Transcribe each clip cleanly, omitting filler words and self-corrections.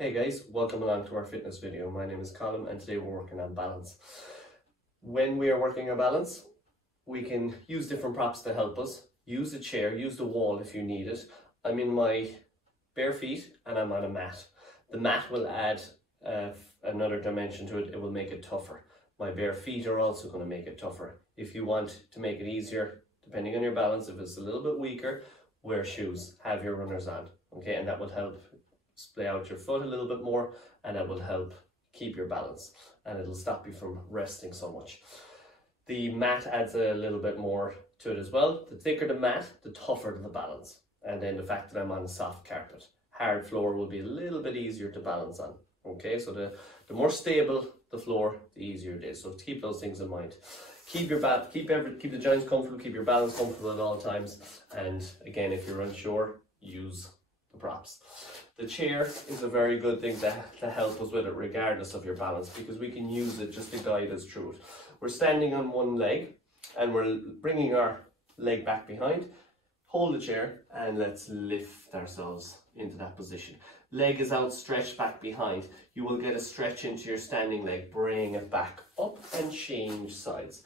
Hey guys, welcome along to our fitness video. My name is Colm and today we're working on balance. When we are working on balance, we can use different props to help us. Use a chair, use the wall if you need it. I'm in my bare feet and I'm on a mat. The mat will add another dimension to it. It will make it tougher. My bare feet are also going to make it tougher. If you want to make it easier, depending on your balance, if it's a little bit weaker, wear shoes, have your runners on, okay, and that will help splay out your foot a little bit more, and that will help keep your balance, and it'll stop you from resting so much. The mat adds a little bit more to it as well. The thicker the mat, the tougher the balance, and then the fact that I'm on a soft carpet. Hard floor will be a little bit easier to balance on, okay, so the more stable the floor, the easier it is. So keep those things in mind. Keep the joints comfortable, keep your balance comfortable at all times, and again, if you're unsure, use the props. The chair is a very good thing to help us with it regardless of your balance, because we can use it just to guide us through it. We're standing on one leg and we're bringing our leg back behind. Hold the chair and let's lift ourselves into that position. Leg is outstretched back behind. You will get a stretch into your standing leg. Bring it back up and change sides.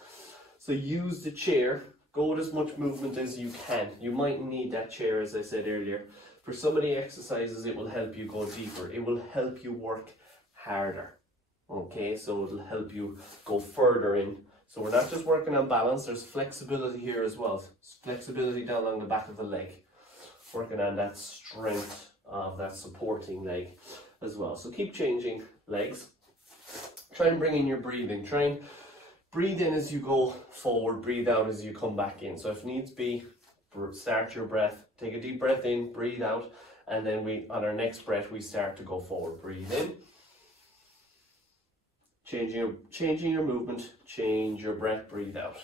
So use the chair. Go with as much movement as you can. You might need that chair, as I said earlier. For some of the exercises, it will help you go deeper. It will help you work harder. Okay, so it'll help you go further in. So we're not just working on balance, there's flexibility here as well. Flexibility down along the back of the leg. Working on that strength of that supporting leg as well. So keep changing legs. Try and bring in your breathing. Try and breathe in as you go forward, breathe out as you come back in. So if needs be, start your breath, take a deep breath in, breathe out, and then on our next breath we start to go forward. Breathe in, changing your movement, change your breath, breathe out.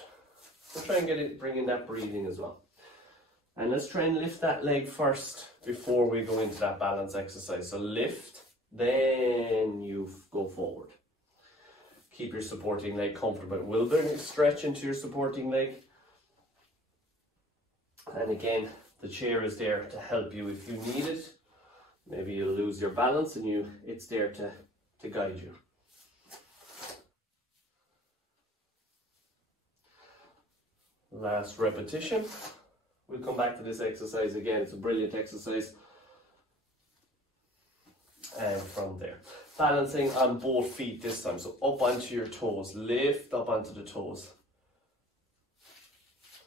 So try and bring in that breathing as well. And let's try and lift that leg first before we go into that balance exercise. So lift, then you go forward. Keep your supporting leg comfortable. Will there be a stretch into your supporting leg? And again, the chair is there to help you if you need it. Maybe you'll lose your balance and it's there to guide you. Last repetition. We'll come back to this exercise again. It's a brilliant exercise. And from there, balancing on both feet this time. So up onto your toes. Lift up onto the toes.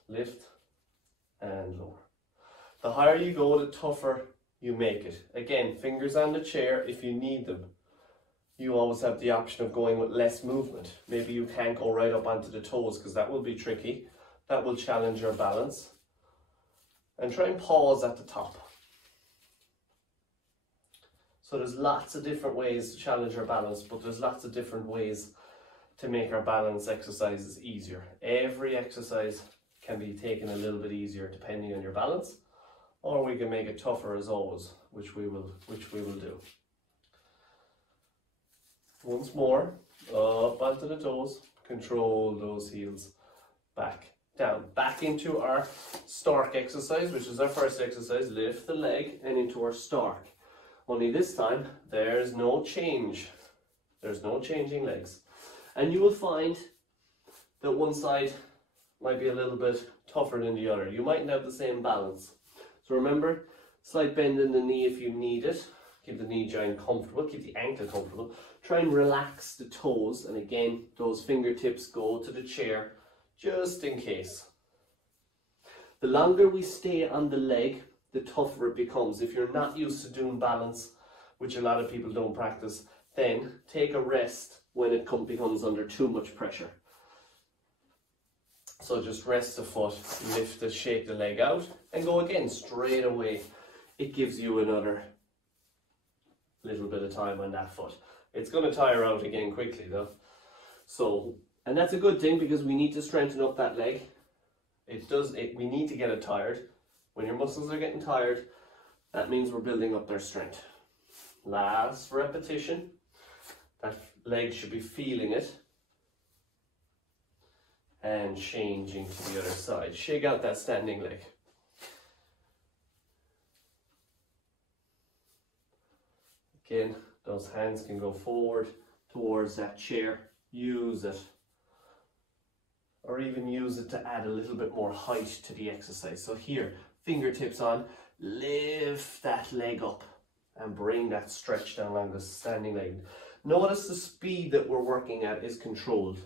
Lift and lower. The higher you go, the tougher you make it. Again, fingers on the chair if you need them. You always have the option of going with less movement. Maybe you can't go right up onto the toes because that will be tricky. That will challenge your balance. And try and pause at the top. So there's lots of different ways to challenge our balance, but there's lots of different ways to make our balance exercises easier. Every exercise can be taken a little bit easier depending on your balance, or we can make it tougher as always, which we will do. Once more, up onto the toes, control those heels, back, down, back into our stork exercise, which is our first exercise. Lift the leg and into our stork. Only this time, there's no change. There's no changing legs. And you will find that one side might be a little bit tougher than the other. You mightn't have the same balance. So remember, slight bend in the knee if you need it. Keep the knee joint comfortable, keep the ankle comfortable. Try and relax the toes, and again, those fingertips go to the chair, just in case. The longer we stay on the leg, the tougher it becomes. If you're not used to doing balance, which a lot of people don't practice, then take a rest when it becomes under too much pressure. So just rest the foot, lift it, shake the leg out, and go again straight away. It gives you another little bit of time on that foot. It's going to tire out again quickly though. And that's a good thing because we need to strengthen up that leg. We need to get it tired. When your muscles are getting tired, that means we're building up their strength. Last repetition. That leg should be feeling it. And changing to the other side. Shake out that standing leg. Again, Those hands can go forward towards that chair. Use it. Or even use it to add a little bit more height to the exercise. So here, fingertips on, lift that leg up and bring that stretch down along the standing leg. Notice the speed that we're working at is controlled.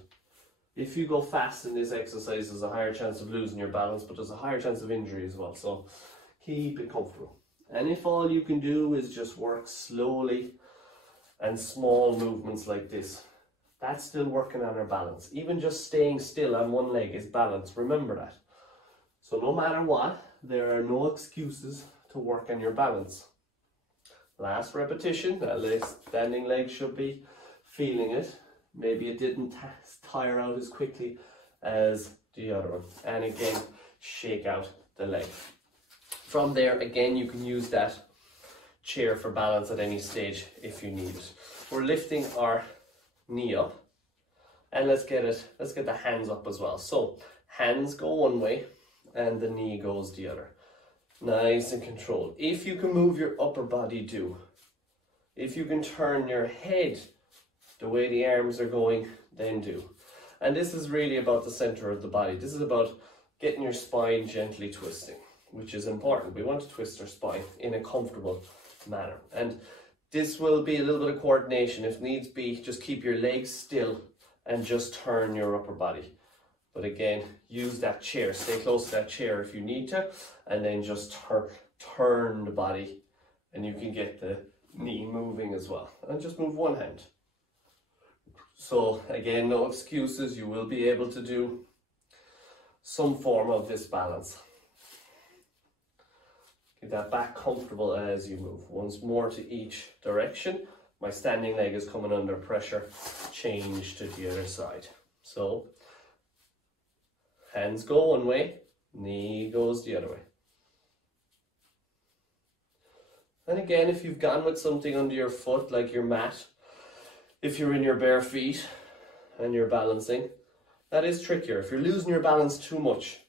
If you go fast in this exercise, there's a higher chance of losing your balance, but there's a higher chance of injury as well. So keep it comfortable. And if all you can do is just work slowly and small movements like this, that's still working on our balance. Even just staying still on one leg is balance. Remember that. So no matter what, there are no excuses to work on your balance. Last repetition, that standing leg should be feeling it. Maybe it didn't tire out as quickly as the other one. And again, shake out the leg. From there, again, you can use that chair for balance at any stage if you need it. We're lifting our knee up, and let's get the hands up as well. So hands go one way and the knee goes the other. Nice and controlled. If you can move your upper body, do. If you can turn your head the way the arms are going, then do. And this is really about the center of the body. This is about getting your spine gently twisting, which is important. We want to twist our spine in a comfortable manner. And this will be a little bit of coordination. If needs be, just keep your legs still and just turn your upper body. But again, use that chair. Stay close to that chair if you need to, and then just turn the body, and you can get the knee moving as well. And just move one hand. So again, no excuses. You will be able to do some form of this balance. Get that back comfortable as you move. Once more to each direction. My standing leg is coming under pressure. Change to the other side. So hands go one way, knee goes the other way. And again, if you've gone with something under your foot, like your mat, if you're in your bare feet and you're balancing, that is trickier. If you're losing your balance too much,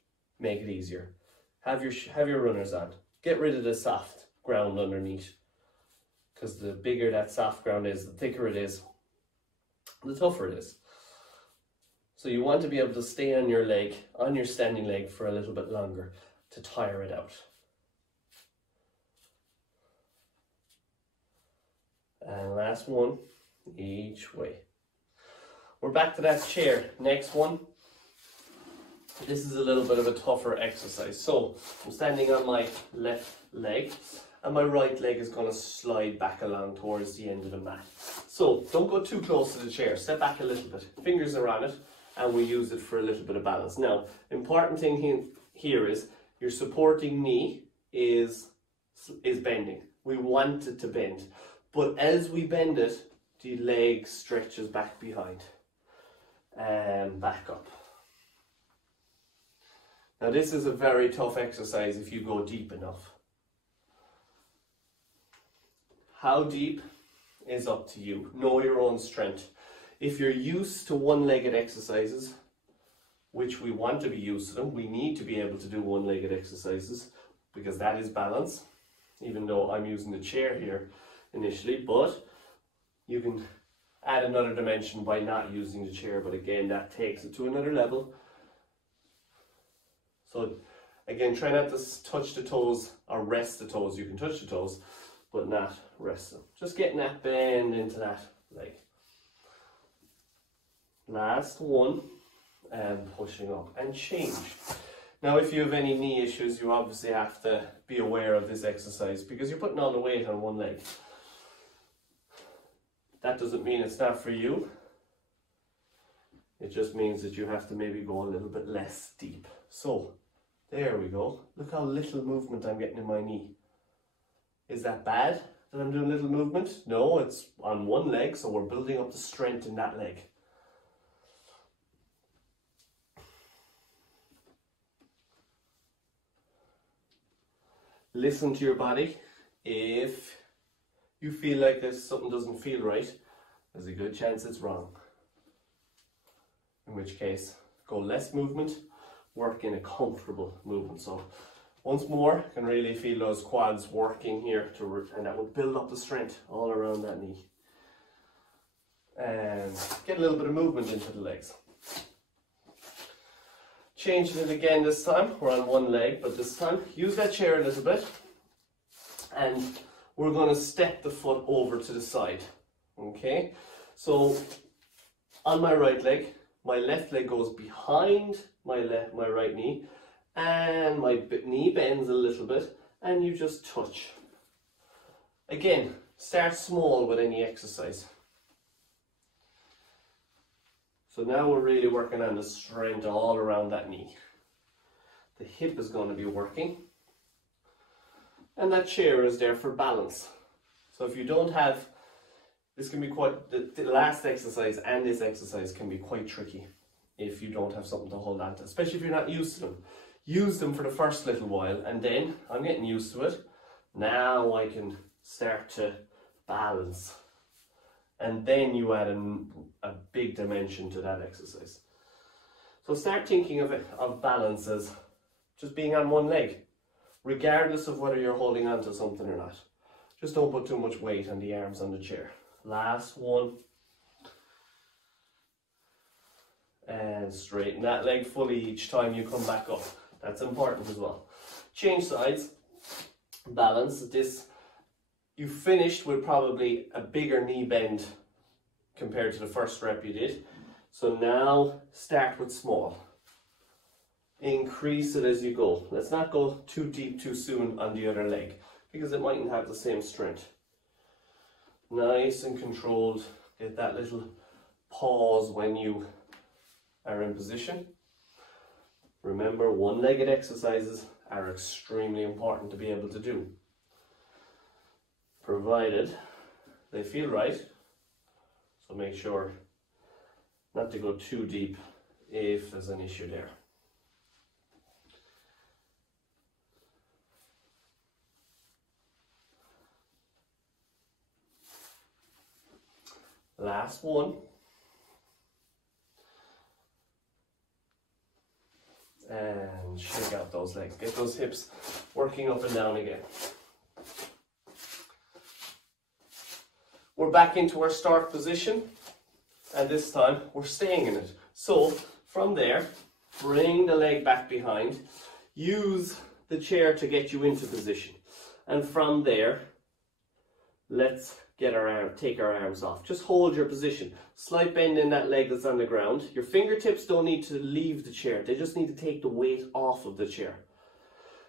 make it easier. Have your runners on. Get rid of the soft ground underneath, because the bigger that soft ground is, the thicker it is, the tougher it is. So you want to be able to stay on your leg, on your standing leg, for a little bit longer to tire it out. And last one, each way. We're back to that chair. Next one. This is a little bit of a tougher exercise. So I'm standing on my left leg, and my right leg is going to slide back along towards the end of the mat. So don't go too close to the chair. Step back a little bit. Fingers are on it, and we use it for a little bit of balance. Now, important thing here is your supporting knee is bending. We want it to bend. But as we bend it, the leg stretches back behind and back up. Now this is a very tough exercise if you go deep enough. How deep is up to you. Know your own strength. If you're used to one-legged exercises, which we want to be used to them, we need to be able to do one-legged exercises because that is balance, even though I'm using the chair here initially, but you can add another dimension by not using the chair, but again, that takes it to another level. So again, try not to touch the toes or rest the toes. You can touch the toes, but not rest them. Just getting that bend into that leg. Last one, and pushing up and change. Now, if you have any knee issues, you obviously have to be aware of this exercise because you're putting all the weight on one leg. That doesn't mean it's not for you. It just means that you have to maybe go a little bit less deep. So, there we go. Look how little movement I'm getting in my knee. Is that bad that I'm doing little movement? No, it's on one leg, so we're building up the strength in that leg. Listen to your body. If you feel like something doesn't feel right, there's a good chance it's wrong. In which case, go less movement, work in a comfortable movement. So once more, you can really feel those quads working here, and that will build up the strength all around that knee. and get a little bit of movement into the legs. Changing it again this time. We're on one leg, but this time use that chair a little bit, and we're going to step the foot over to the side. Okay, so on my right leg, my left leg goes behind my right knee, and my knee bends a little bit, and you just touch. Again, start small with any exercise. So now we're really working on the strength all around that knee. The hip is going to be working, and that chair is there for balance. So if you don't have, this can be quite, the last exercise and this exercise can be quite tricky if you don't have something to hold on to, especially if you're not used to them. Use them for the first little while, and then I'm getting used to it. Now I can start to balance. And then you add a big dimension to that exercise. So start thinking of balance as just being on one leg, regardless of whether you're holding on to something or not. Just don't put too much weight on the arms on the chair. Last one. And straighten that leg fully each time you come back up. That's important as well. Change sides, balance. This, you finished with probably a bigger knee bend compared to the first rep you did. So now start with small. Increase it as you go. Let's not go too deep too soon on the other leg, because it mightn't have the same strength. Nice and controlled. Get that little pause when you are in position. Remember, one-legged exercises are extremely important to be able to do, provided they feel right. So make sure not to go too deep if there's an issue there. Last one. And shake out those legs. Get those hips working up and down again. We're back into our start position, and this time we're staying in it. So from there, bring the leg back behind. Use the chair to get you into position. And from there, let's get take our arms off. Just hold your position. Slight bend in that leg that's on the ground. Your fingertips don't need to leave the chair. They just need to take the weight off of the chair.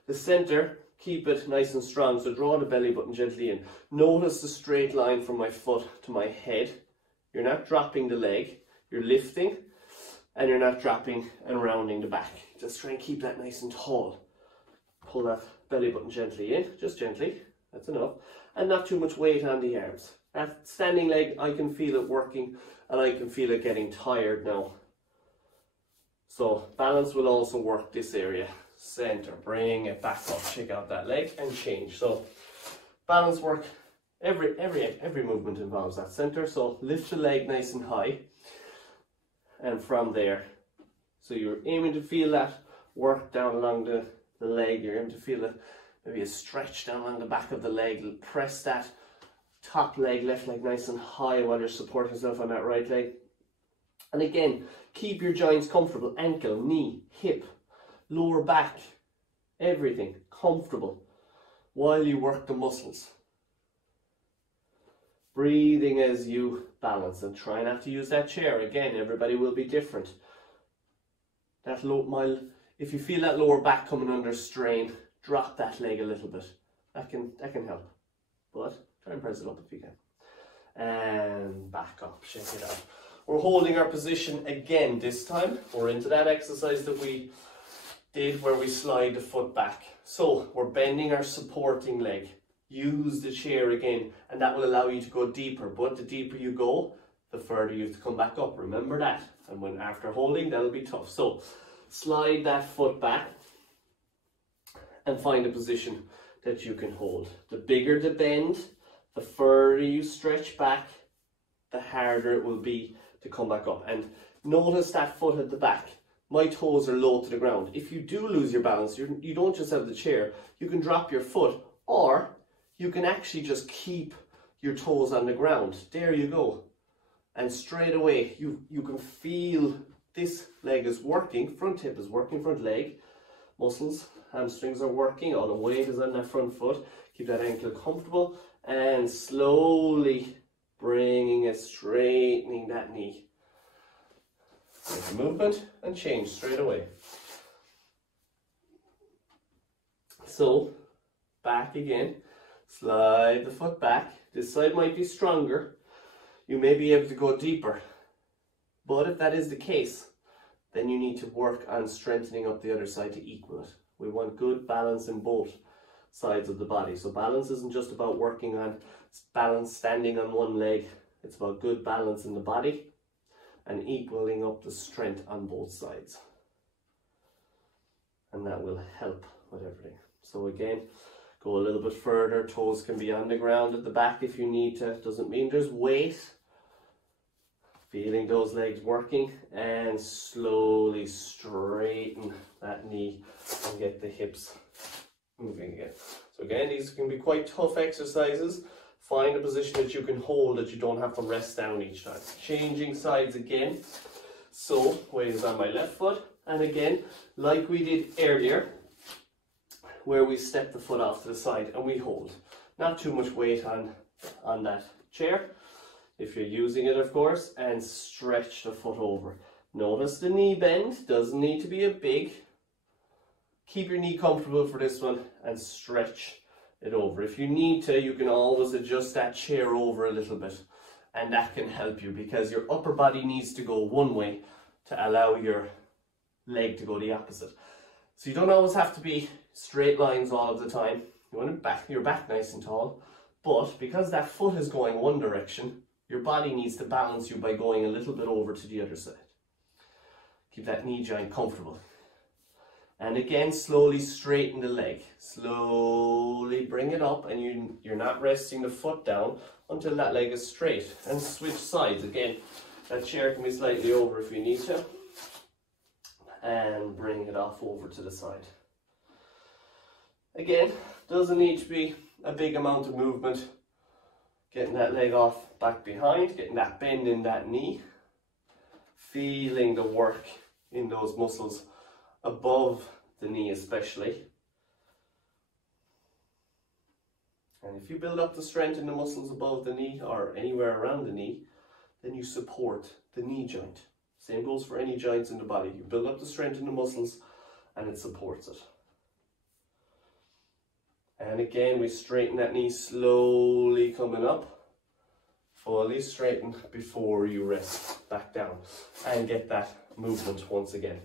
The center, keep it nice and strong. So draw the belly button gently in. Notice the straight line from my foot to my head. You're not dropping the leg. You're lifting, and you're not dropping and rounding the back. Just try and keep that nice and tall. Pull that belly button gently in, just gently. That's enough. And not too much weight on the arms. That standing leg, I can feel it working, and I can feel it getting tired now. So balance will also work this area. Center, bring it back up, shake out that leg and change. So balance work, every movement involves that center. So lift the leg nice and high, and from there, so you're aiming to feel that work down along the leg. You're aiming to feel it, maybe a stretch down along the back of the leg. Press that top leg, left leg nice and high while you're supporting yourself on that right leg. And again, keep your joints comfortable. Ankle, knee, hip, lower back, everything comfortable while you work the muscles. Breathing as you balance, and try not to use that chair. Again, everybody will be different. That if you feel that lower back coming under strain, drop that leg a little bit. That can help. But try and press it up if you can. And back up, shake it out. We're holding our position again this time. We're into that exercise that we did where we slide the foot back. So we're bending our supporting leg. Use the chair again, and that will allow you to go deeper. But the deeper you go, the further you have to come back up. Remember that. And when after holding, that'll be tough. So slide that foot back and find a position that you can hold. The bigger the bend, the further you stretch back, the harder it will be to come back up. And notice that foot at the back. My toes are low to the ground. If you do lose your balance, you don't just have the chair. You can drop your foot, or you can actually just keep your toes on the ground. There you go. And straight away, you can feel this leg is working, front hip is working, front leg, muscles, hamstrings are working, all the weight is on that front foot. Keep that ankle comfortable and slowly bringing it, straightening that knee. Make a movement and change straight away. So, back again, slide the foot back. This side might be stronger. You may be able to go deeper. But if that is the case, then you need to work on strengthening up the other side to equal it. We want good balance in both sides of the body. So balance isn't just about working on balance standing on one leg. It's about good balance in the body and equaling up the strength on both sides. And that will help with everything. So again, go a little bit further. Toes can be on the ground at the back if you need to. Doesn't mean there's weight. Feeling those legs working and slowly straighten that knee and get the hips moving again. So again, these can be quite tough exercises. Find a position that you can hold, that you don't have to rest down each time. Changing sides again. So weight is on my left foot, and again, like we did earlier, where we step the foot off to the side and we hold. Not too much weight on that chair, if you're using it of course, and stretch the foot over. Notice the knee bend, doesn't need to be a big. Keep your knee comfortable for this one and stretch it over. If you need to, you can always adjust that chair over a little bit, and that can help you because your upper body needs to go one way to allow your leg to go the opposite. So you don't always have to be straight lines all of the time. You want your back nice and tall, but because that foot is going one direction, your body needs to balance you by going a little bit over to the other side. Keep that knee joint comfortable. And again, slowly straighten the leg. Slowly bring it up, and you're not resting the foot down until that leg is straight. And switch sides. Again, that chair can be slightly over if you need to. And bring it off over to the side. Again, doesn't need to be a big amount of movement. Getting that leg off back behind, getting that bend in that knee. Feeling the work in those muscles above the knee especially. And if you build up the strength in the muscles above the knee or anywhere around the knee, then you support the knee joint. Same goes for any joints in the body. You build up the strength in the muscles and it supports it. And again, we straighten that knee, slowly coming up. Fully straighten before you rest back down and get that movement once again.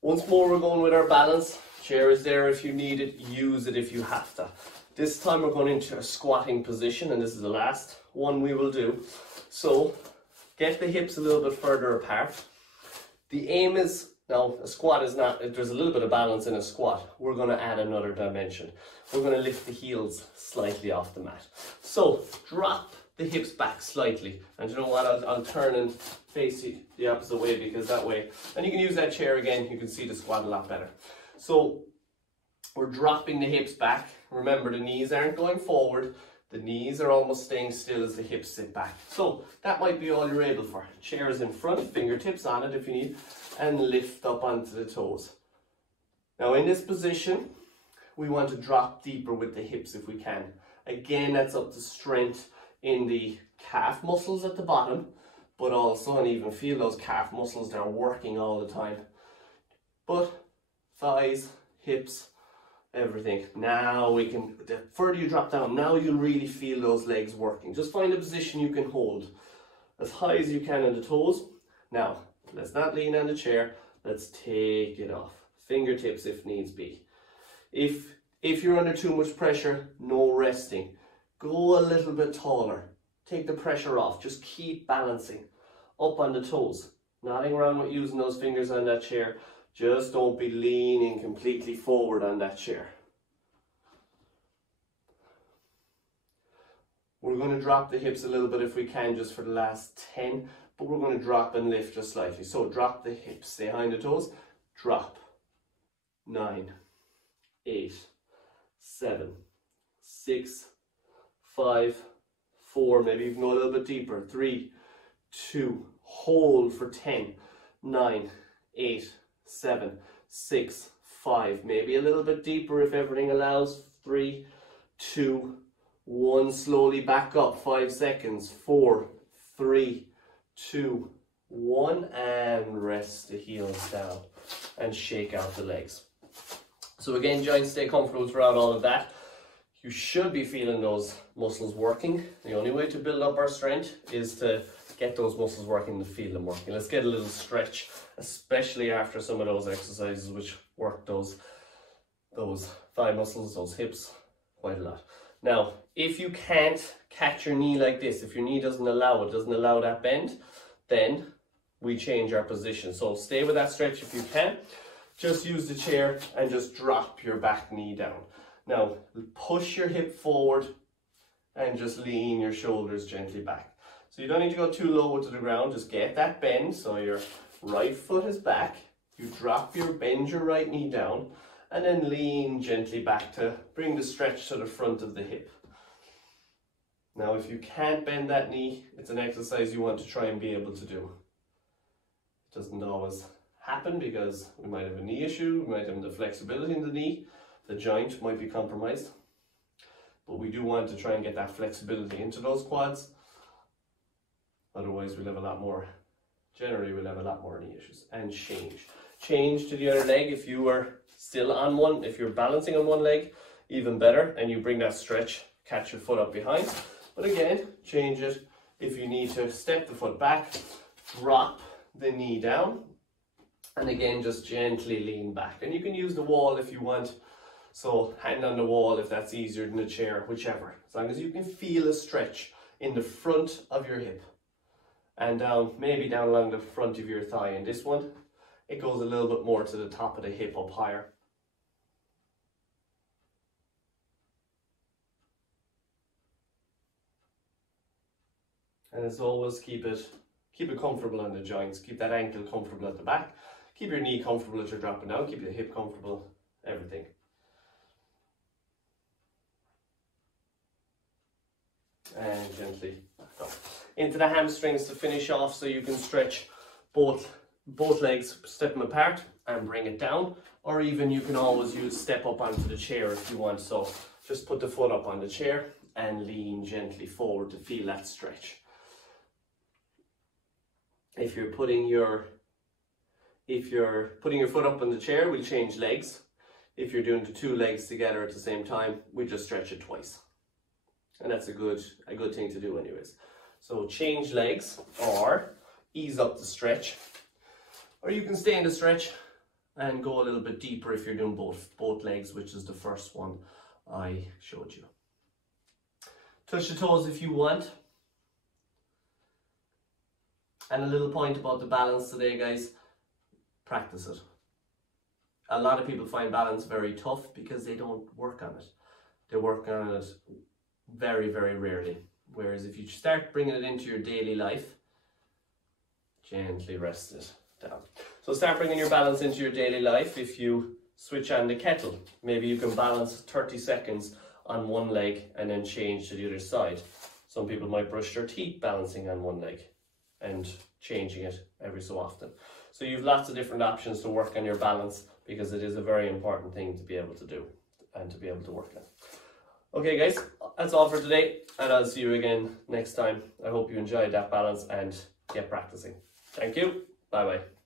Once more, we're going with our balance. Chair is there if you need it, use it if you have to. This time we're going into a squatting position, and this is the last one we will do. So get the hips a little bit further apart. The aim is, now a squat is not, there's a little bit of balance in a squat. We're going to add another dimension. We're going to lift the heels slightly off the mat. So drop the hips back slightly. And you know what, I'll turn and face you the opposite way, because that way, and you can use that chair again, you can see the squat a lot better. So we're dropping the hips back. Remember, the knees aren't going forward. The knees are almost staying still as the hips sit back. So that might be all you're able for. Chair is in front, fingertips on it if you need, and lift up onto the toes. Now in this position, we want to drop deeper with the hips if we can. Again, that's up to strength in the calf muscles at the bottom, but also, and even feel those calf muscles, they're working all the time. But thighs, hips, everything. Now we can, the further you drop down, now you'll really feel those legs working. Just find a position you can hold as high as you can on the toes. Now, let's not lean on the chair, let's take it off. Fingertips if needs be. If you're under too much pressure, no resting. Go a little bit taller. Take the pressure off. Just keep balancing up on the toes. Nothing wrong with using those fingers on that chair. Just don't be leaning completely forward on that chair. We're going to drop the hips a little bit if we can, just for the last 10, but we're going to drop and lift just slightly. So drop the hips, stay behind the toes, drop. 9, 8, 7, 6, 5, 4, maybe you can go a little bit deeper, 3, 2, hold for 10, 9, 8, 7, 6, 5, maybe a little bit deeper if everything allows, 3, 2, 1, slowly back up, 5 seconds, 4, 3, 2, 1, and rest the heels down and shake out the legs. So again, joints stay comfortable throughout all of that. You should be feeling those muscles working. The only way to build up our strength is to get those muscles working and feel them working. Let's get a little stretch, especially after some of those exercises which work those thigh muscles, those hips quite a lot. Now, if you can't catch your knee like this, if your knee doesn't allow that bend, then we change our position. So stay with that stretch if you can. Just use the chair and just drop your back knee down. Now, push your hip forward and just lean your shoulders gently back. So you don't need to go too low to the ground, just get that bend. So your right foot is back, you bend your right knee down, and then lean gently back to bring the stretch to the front of the hip. Now, if you can't bend that knee, it's an exercise you want to try and be able to do. It doesn't always happen because we might have a knee issue, we might have the flexibility in the knee, the joint might be compromised, but we do want to try and get that flexibility into those quads. Otherwise generally we'll have a lot more knee issues. And change to the other leg. If you are still on one, if you're balancing on one leg, even better, and you bring that stretch, catch your foot up behind. But again, change it if you need to step the foot back, drop the knee down, and again just gently lean back. And you can use the wall if you want, so hand on the wall if that's easier than the chair, whichever, as long as you can feel a stretch in the front of your hip and down, maybe down along the front of your thigh. In this one, it goes a little bit more to the top of the hip, up higher. And as always, keep it comfortable on the joints, keep that ankle comfortable at the back, keep your knee comfortable as you're dropping down, keep your hip comfortable, everything. And gently back up. Into the hamstrings to finish off, so you can stretch both legs, step them apart and bring it down, or even you can always step up onto the chair if you want. So just put the foot up on the chair and lean gently forward to feel that stretch. If you're putting your foot up on the chair, we'll change legs. If you're doing the two legs together at the same time, we just stretch it twice. And that's a good thing to do anyways. So change legs or ease up the stretch. Or you can stay in the stretch and go a little bit deeper if you're doing both legs, which is the first one I showed you. Touch the toes if you want. And a little point about the balance today, guys, practice it. A lot of people find balance very tough because they don't work on it. They work on it very, very rarely. Whereas if you start bringing it into your daily life, gently rest it down. So start bringing your balance into your daily life. If you switch on the kettle, maybe you can balance 30 seconds on one leg and then change to the other side. Some people might brush their teeth balancing on one leg and changing it every so often. So you have lots of different options to work on your balance, because it is a very important thing to be able to do and to be able to work on. Okay guys, that's all for today, and I'll see you again next time. I hope you enjoyed that balance and get practicing. Thank you. Bye bye.